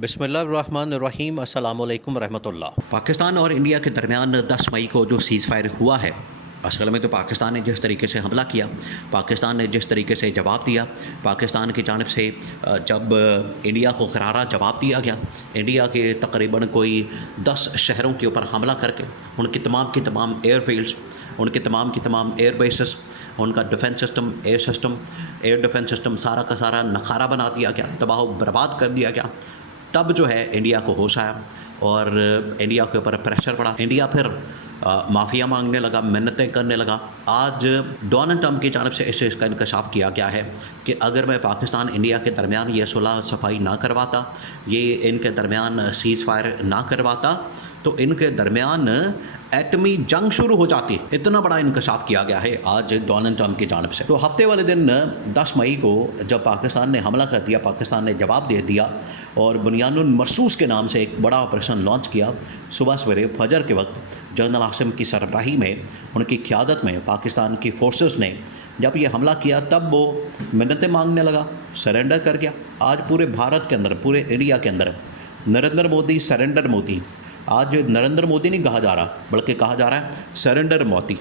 बिस्मिल्लाहिर्रहमानिर्रहीम अस्सलामु अलैकुम रहमतुल्लाह। पाकिस्तान और इंडिया के दरमियान 10 मई को जो सीज़ फायर हुआ है, असल में तो पाकिस्तान ने जिस तरीके से हमला किया, पाकिस्तान ने जिस तरीके से जवाब दिया, पाकिस्तान की जानिब से जब इंडिया को करारा जवाब दिया गया, इंडिया के तकरीबन कोई 10 शहरों के ऊपर हमला करके उनकी तमाम एयरफील्ड्स, उनके तमाम एयर बेसिस, उनका defence system, air defence system सारा का सारा नखारा बना दिया गया, तबाह बर्बाद कर दिया गया। तब जो है इंडिया को होश आया और इंडिया के ऊपर प्रेशर पड़ा। इंडिया फिर माफ़िया मांगने लगा, मिन्नतें करने लगा। आज डोनाल्ड ट्रंप की जानिब से इसका इंकशाफ किया गया है कि अगर मैं पाकिस्तान इंडिया के दरमियान ये सुलह सफाई ना करवाता, ये इनके दरमियान सीज़ फायर ना करवाता, तो इनके दरमियान एटमी जंग शुरू हो जाती। इतना बड़ा इंकशाफ किया गया है आज डोनाल्ड ट्रंप की जानिब से। तो हफ्ते वाले दिन 10 मई को जब पाकिस्तान ने हमला कर दिया, पाकिस्तान ने जवाब दे दिया और बुनियानुन मरसूस के नाम से एक बड़ा ऑपरेशन लॉन्च किया। सुबह सवेरे फजर के वक्त जनरल आसिम की सरबराही में, उनकी क़यादत में पाकिस्तान की फोर्सेस ने जब ये हमला किया, तब वो मिन्नतें मांगने लगा, सरेंडर कर गया। आज पूरे भारत के अंदर, पूरे इंडिया के अंदर नरेंद्र मोदी सरेंडर मोदी, आज नरेंद्र मोदी नहीं कहा जा रहा, बल्कि कहा जा रहा है सरेंडर मोदी।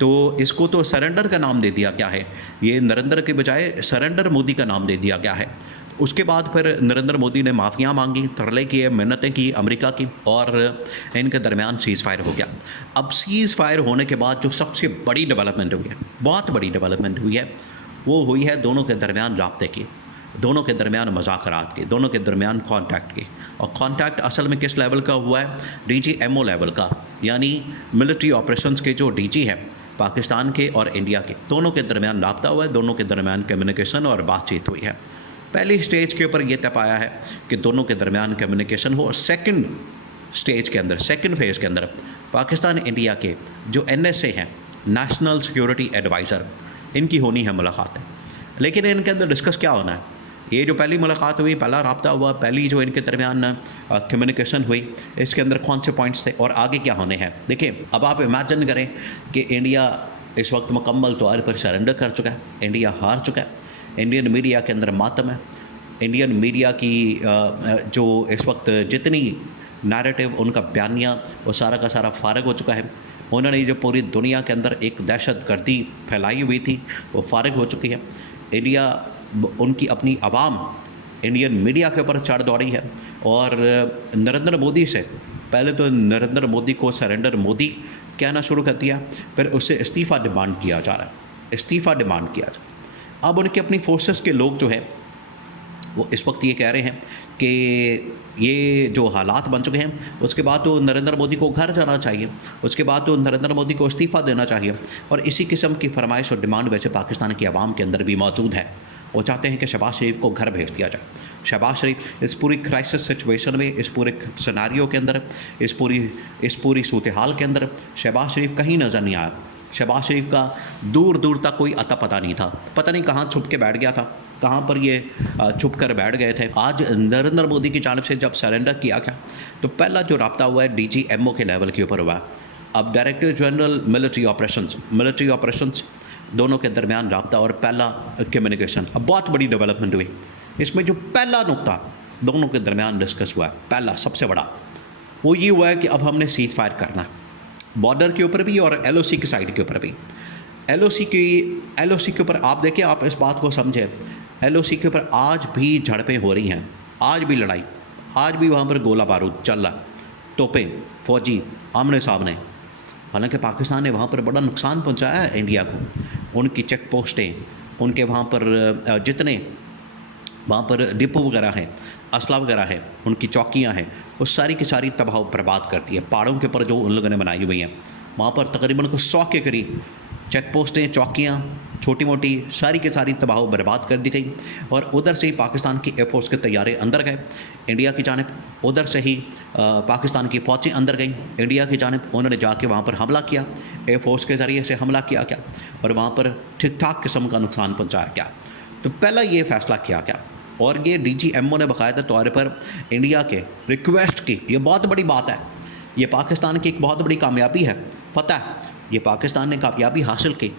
तो इसको तो सरेंडर का नाम दे दिया गया है, ये नरेंद्र के बजाय सरेंडर मोदी का नाम दे दिया गया है। उसके बाद फिर नरेंद्र मोदी ने माफ़ियाँ मांगी, तरले किए, मिन्नतें की अमेरिका की, और इनके दरमियान सीज़ फायर हो गया। अब सीज़ फायर होने के बाद जो सबसे बड़ी डेवलपमेंट हुई है, बहुत बड़ी डेवलपमेंट हुई है, वो हुई है दोनों के दरमियान राब्ते की, दोनों के दरमियान मुज़ाकरात के, दोनों के दरमियान कॉन्टैक्ट के। और कॉन्टैक्ट असल में किस लेवल का हुआ है? DGMO लेवल का, यानी मिलिट्री ऑपरेशंस के जो DG हैं पाकिस्तान के और इंडिया के, दोनों के दरमियान रब्ता हुआ है, दोनों के दरमियान कम्युनिकेशन और बातचीत हुई है। पहली स्टेज के ऊपर यह तय पाया है कि दोनों के दरमियान कम्युनिकेशन हो, और सेकंड स्टेज के अंदर, सेकंड फेज़ के अंदर पाकिस्तान इंडिया के जो NSA हैं, नेशनल सिक्योरिटी एडवाइज़र, इनकी होनी है मुलाकातें। लेकिन इनके अंदर डिस्कस क्या होना है? ये जो पहली मुलाकात हुई, पहला रब्ता हुआ, पहली जो इनके दरमियान कम्युनिकेशन हुई, इसके अंदर कौन से पॉइंट्स थे और आगे क्या होने हैं? देखिए, अब आप इमेजिन करें कि इंडिया इस वक्त मुकम्मल तौर पर सरेंडर कर चुका है, इंडिया हार चुका है, इंडियन मीडिया के अंदर मातम है, इंडियन मीडिया की जो इस वक्त जितनी नैरेटिव, उनका बयानिया, वो सारा का सारा फारग हो चुका है। उन्होंने जो पूरी दुनिया के अंदर एक दहशतगर्दी फैलाई हुई थी, वो फारग हो चुकी है। इंडिया, उनकी अपनी आवाम इंडियन मीडिया के ऊपर चढ़ दौड़ी है और नरेंद्र मोदी से पहले तो नरेंद्र मोदी को सरेंडर मोदी कहना शुरू कर दिया, फिर उससे इस्तीफ़ा डिमांड किया जा रहा है, इस्तीफ़ा डिमांड किया जा रहा है। अब उनके अपनी फोर्सेस के लोग जो हैं वो इस वक्त ये कह रहे हैं कि ये जो हालात बन चुके हैं, उसके बाद तो नरेंद्र मोदी को घर जाना चाहिए, उसके बाद तो नरेंद्र मोदी को इस्तीफ़ा देना चाहिए। और इसी किस्म की फरमाइश और डिमांड वैसे पाकिस्तान की आवाम के अंदर भी मौजूद है। वो चाहते हैं कि शहबाज शरीफ को घर भेज दिया जाए। शहबाज शरीफ इस पूरी क्राइसिस सिचुएशन में, इस पूरे सिनेरियो के अंदर, इस पूरी सूरत हाल के अंदर शहबाज शरीफ कहीं नज़र नहीं आया। शहबाज शरीफ का दूर दूर तक कोई अता पता नहीं था, पता नहीं कहाँ छुप के बैठ गया था, कहाँ पर ये छुप कर बैठ गए थे। आज नरेंद्र मोदी की जानिब से जब सरेंडर किया गया, तो पहला जो रब्ता हुआ है DGMO के लेवल के ऊपर हुआ है। अब डायरेक्टर जनरल मिलिट्री ऑपरेशंस दोनों के दरमियान रब्ता और पहला कम्युनिकेशन। अब बहुत बड़ी डेवलपमेंट हुई इसमें। जो पहला नुक्ता दोनों के दरमियान डिस्कस हुआ है, पहला सबसे बड़ा, वो ये हुआ है कि अब हमने सीज़ फायर करना है, बॉर्डर के ऊपर भी और LOC की साइड के ऊपर भी। LOC के ऊपर आप देखिए, आप इस बात को समझें, LOC के ऊपर आज भी झड़पें हो रही हैं, आज भी लड़ाई, आज भी वहाँ पर गोला बारूद चल रहा, तोपें, फौजी आमने सामने। हालांकि पाकिस्तान ने वहाँ पर बड़ा नुकसान पहुँचाया है इंडिया को। उनकी चेक पोस्टें, उनके वहाँ पर जितने वहाँ पर डिपो वगैरह हैं, असला वगैरह है, उनकी चौकियाँ हैं, वो सारी की सारी तबाह बर्बाद करती है। पहाड़ों के ऊपर जो उन लोगों ने बनाई हुई हैं, वहाँ पर तकरीबन को 100 के करीब चेक पोस्टें, चौकियाँ, छोटी मोटी सारी की सारी तबाह बर्बाद कर दी गई। और उधर से ही पाकिस्तान की एयरफोर्स के तैयारे अंदर गए इंडिया की जानिब, उधर से ही पाकिस्तान की फ़ौजें अंदर गई इंडिया की जानिब। उन्होंने जाके वहाँ पर हमला किया, एयरफोर्स के ज़रिए से हमला किया गया और वहाँ पर ठीक ठाक किस्म का नुकसान पहुँचाया गया। तो पहला ये फ़ैसला किया गया और ये DGMO ने बाकायदा तौर पर इंडिया के रिक्वेस्ट की। ये बहुत बड़ी बात है, ये पाकिस्तान की एक बहुत बड़ी कामयाबी है, फ़तह, ये पाकिस्तान ने कामयाबी हासिल की।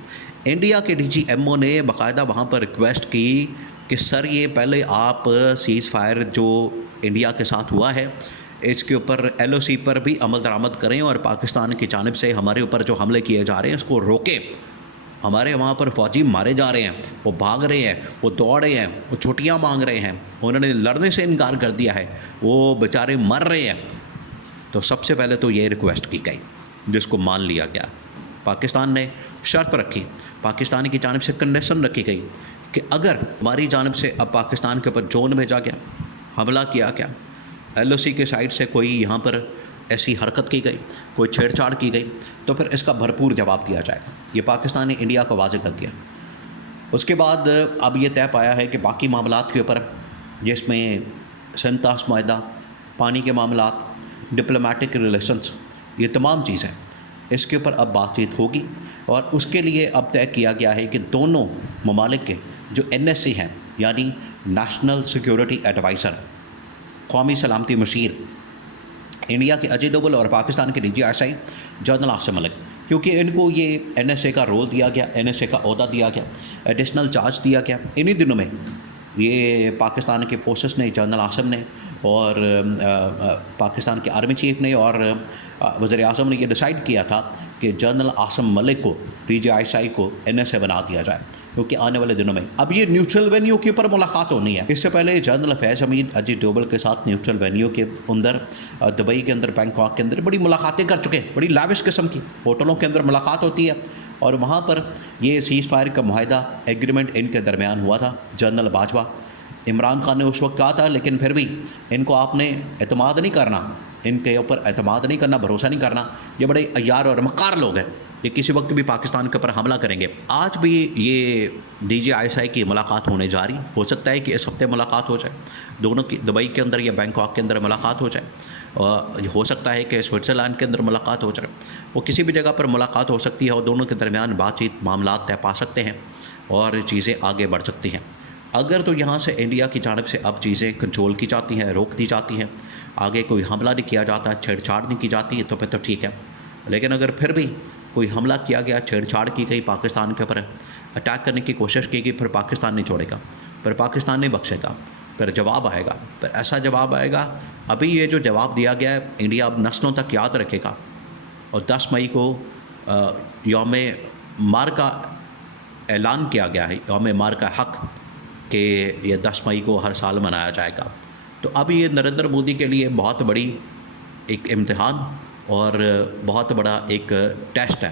इंडिया के DGMO ने बाकायदा वहाँ पर रिक्वेस्ट की कि सर ये पहले आप सीज़ फायर जो इंडिया के साथ हुआ है इसके ऊपर LOC पर भी अमल दरामद करें और पाकिस्तान की जानिब से हमारे ऊपर जो हमले किए जा रहे हैं उसको रोकें। हमारे वहाँ पर फ़ौजी मारे जा रहे हैं, वो भाग रहे हैं, वो दौड़ रहे हैं, वो छुट्टियाँ मांग रहे हैं, उन्होंने लड़ने से इनकार कर दिया है, वो बेचारे मर रहे हैं। तो सबसे पहले तो ये रिक्वेस्ट की गई जिसको मान लिया गया। पाकिस्तान ने शर्त रखी, पाकिस्तान की जानिब से कंडीशन रखी गई कि अगर हमारी जानिब से अब पाकिस्तान के ऊपर ड्रोन भेजा गया, हमला किया गया, LOC के साइड से कोई यहाँ पर ऐसी हरकत की गई, कोई छेड़छाड़ की गई, तो फिर इसका भरपूर जवाब दिया जाएगा। ये पाकिस्तान ने इंडिया को वाज़ेह कर दिया। उसके बाद अब ये तय पाया है कि बाकी मामलात के ऊपर, जिसमें संतास माहिदा, पानी के मामलात, डिप्लोमेटिक रिलेशंस, ये तमाम चीज़ें, इसके ऊपर अब बातचीत होगी। और उसके लिए अब तय किया गया है कि दोनों ममालिक के जो NSC हैं, यानी नेशनल सिक्योरिटी एडवाइज़र, कौमी सलामती मशीर, इंडिया के अजय डोभाल और पाकिस्तान के DGSI जनरल आसिम मलिक, क्योंकि इनको ये NSA का रोल दिया गया, NSA का ओहदा दिया गया, एडिशनल चार्ज दिया गया। इन्हीं दिनों में ये पाकिस्तान के फोर्सेस ने, जनरल आसिम ने और पाकिस्तान के आर्मी चीफ ने और वज़ीर आज़म ने ये डिसाइड किया था कि जनरल आसिम मलिक को, DGSI को NSA बना दिया जाए, क्योंकि आने वाले दिनों में अब ये न्यूट्रल वेन्यू के ऊपर मुलाकात होनी है। इससे पहले जनरल फैज़ हमीद अजय डोभाल के साथ न्यूट्रल वेन्यू के अंदर, दुबई के अंदर, बैंकॉक के अंदर बड़ी मुलाकातें कर चुके हैं। बड़ी लाविश किस्म की होटलों के अंदर मुलाकात होती है और वहाँ पर ये सीज़ फायर का मुआहदा एग्रीमेंट इनके दरमियान हुआ था। जनरल बाजवा, इमरान खान ने उस वक्त कहा था, लेकिन फिर भी इनको आपने एतमाद नहीं करना, इनके ऊपर एतमाद नहीं करना, भरोसा नहीं करना, ये बड़े अय्यार और मक्कार लोग हैं, ये किसी वक्त भी पाकिस्तान के ऊपर हमला करेंगे। आज भी ये DGSI की मुलाकात होने जा रही, हो सकता है कि इस हफ्ते मुलाकात हो जाए, दोनों की दुबई के अंदर या बैंकॉक के अंदर मुलाकात हो जाए, और हो सकता है कि स्विट्ज़रलैंड के अंदर मुलाकात हो जाए, वो किसी भी जगह पर मुलाकात हो सकती है और दोनों के दरमियान बातचीत, मामलात तय पा सकते हैं और चीज़ें आगे बढ़ सकती हैं। अगर तो यहाँ से इंडिया की जानिब से अब चीज़ें कंट्रोल की जाती हैं, रोक दी जाती हैं, आगे कोई हमला नहीं किया जाता, छेड़छाड़ नहीं की जाती, तो फिर तो ठीक है। लेकिन अगर फिर भी कोई हमला किया गया, छेड़छाड़ की गई, पाकिस्तान के ऊपर अटैक करने की कोशिश की गई, फिर पाकिस्तान नहीं छोड़ेगा, फिर पाकिस्तान नहीं बख्शेगा, फिर जवाब आएगा, फिर ऐसा जवाब आएगा। अभी ये जो जवाब दिया गया है, इंडिया अब नस्लों तक याद रखेगा। और 10 मई को यौम मार का ऐलान किया गया है, यौम मार का हक़, कि ये 10 मई को हर साल मनाया जाएगा। तो अब ये नरेंद्र मोदी के लिए बहुत बड़ी एक इम्तिहान और बहुत बड़ा एक टेस्ट है।